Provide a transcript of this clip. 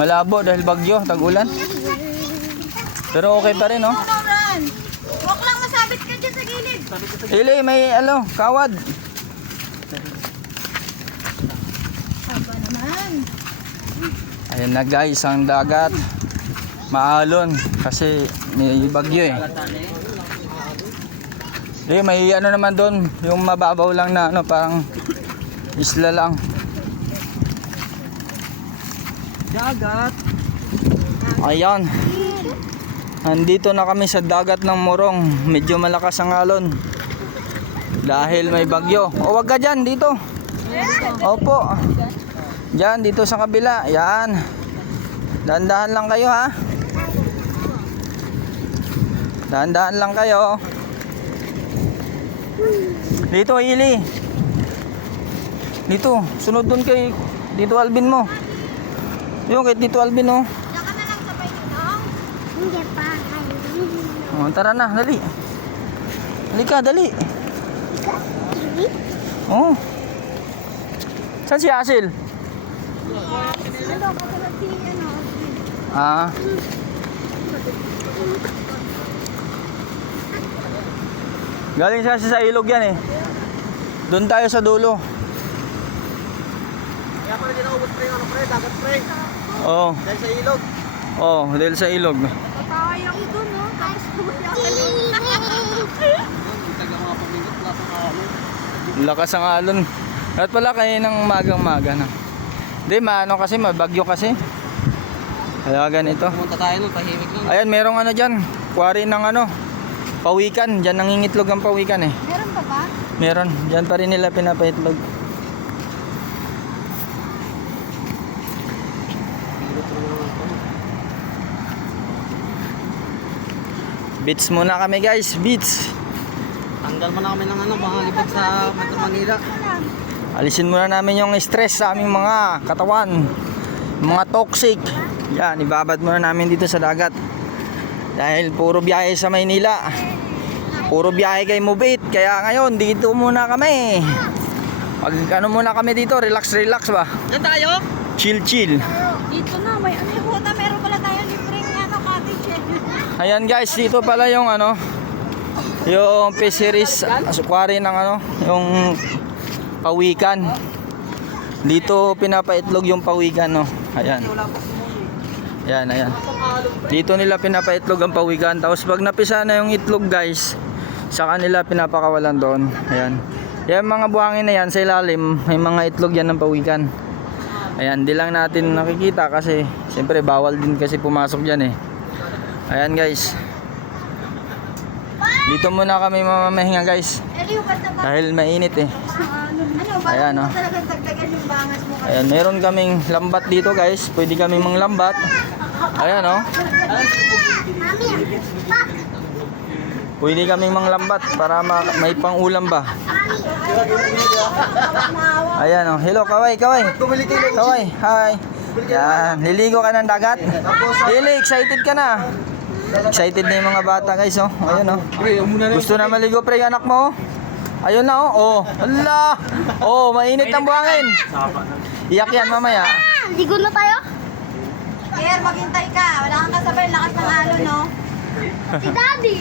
Malabo dahil bagyo, tag-ulan. Pero okay pa rin, no? Huwag lang masabit ka dyan sa gilid. Ili, may kawad. Haba naman. Ayan na guys, ang dagat. Maalon kasi may bagyo eh. May naman doon, yung mababaw lang na parang isla lang. Dagat. Ayan. Andito na kami sa dagat ng Morong. Medyo malakas ang alon. Dahil may bagyo. O wag ka dyan, dito. Opo. Dyan, dito sa kabila. Yan. Dahan-dahan lang kayo ha. Dahan-dahan lang kayo. Dito, Ili. Dito, sunod dun kay Dito Alvin mo. Yung kay Dito Alvin oh. Diyan ka na lang sabay dito. Hindi pa. Oh, tara na, dali. Halika, dali. Oh. Saan si Asil? Ah. Galing siya sa ilog yan eh. Doon tayo sa dulo. Kaya pala ginaubos pre, dagat pre. Oo. Dahil sa ilog. Oo, dahil sa ilog. Pataway ako dun, no? Tapos kumaya ka Lakas ang alon. At pala kayo ng magang-maga na. Hindi, kasi, mabagyo kasi. Kaya ganito. Pumunta tayo nun, tahimik lang. Ayan, merong dyan. Quarry ng pawikan. Dyan nangingitlog ang pawikan eh. Meron pa ba? Meron. Dyan pa rin nila pinapaitlog. Beach muna kami guys. Beach. Tanggal mo na kami ng mga libag sa Metro Manila. Alisin muna namin yung stress sa aming mga katawan. Mga toxic. Yan, ibabad muna namin dito sa dagat. Dahil puro biyahe sa Maynila. Puro biyahe kay Mubit. Kaya ngayon, dito muna kami. Muna kami dito, relax ba? Yan tayo? Chill. Dito na, may puta, meron pala tayo libreng cottage. Ayan guys, dito pala yung yung fisheries quarry ng yung pawikan. Dito pinapaitlog yung pawikan, no. Ayan. Ayan. Dito nila pinapaitlog ang pawikan. Tapos pag napisa na yung itlog guys, sa kanila pinapakawalan doon. Ayan. Yung mga buhangin na yan sa ilalim, may mga itlog yan ng pawikan. Ayan, di lang natin nakikita kasi siyempre bawal din kasi pumasok dyan eh. Ayan guys. Dito muna kami mamamahinga guys. Dahil mainit eh. Ayan oh. Ayan, meron kaming lambat dito guys. Pwede kaming manglambat. Ayan oh. Pwede kaming manglambat para may pangulam ba. Ayan oh. Hello kaway. Kaway, hi. Yan, liligo ka ng dagat. Lili, excited ka na. Excited na yung mga bata guys oh. Ayun oh. Gusto na maligo pre anak mo. Ayun na oh. Oh, hala. Oh, mainit ang buhangin. Iyak yan mamaya. Ligo na tayo? Kaya maghintay ka. Wala kang kasabay. Lakas ng alon, no? Si Daddy.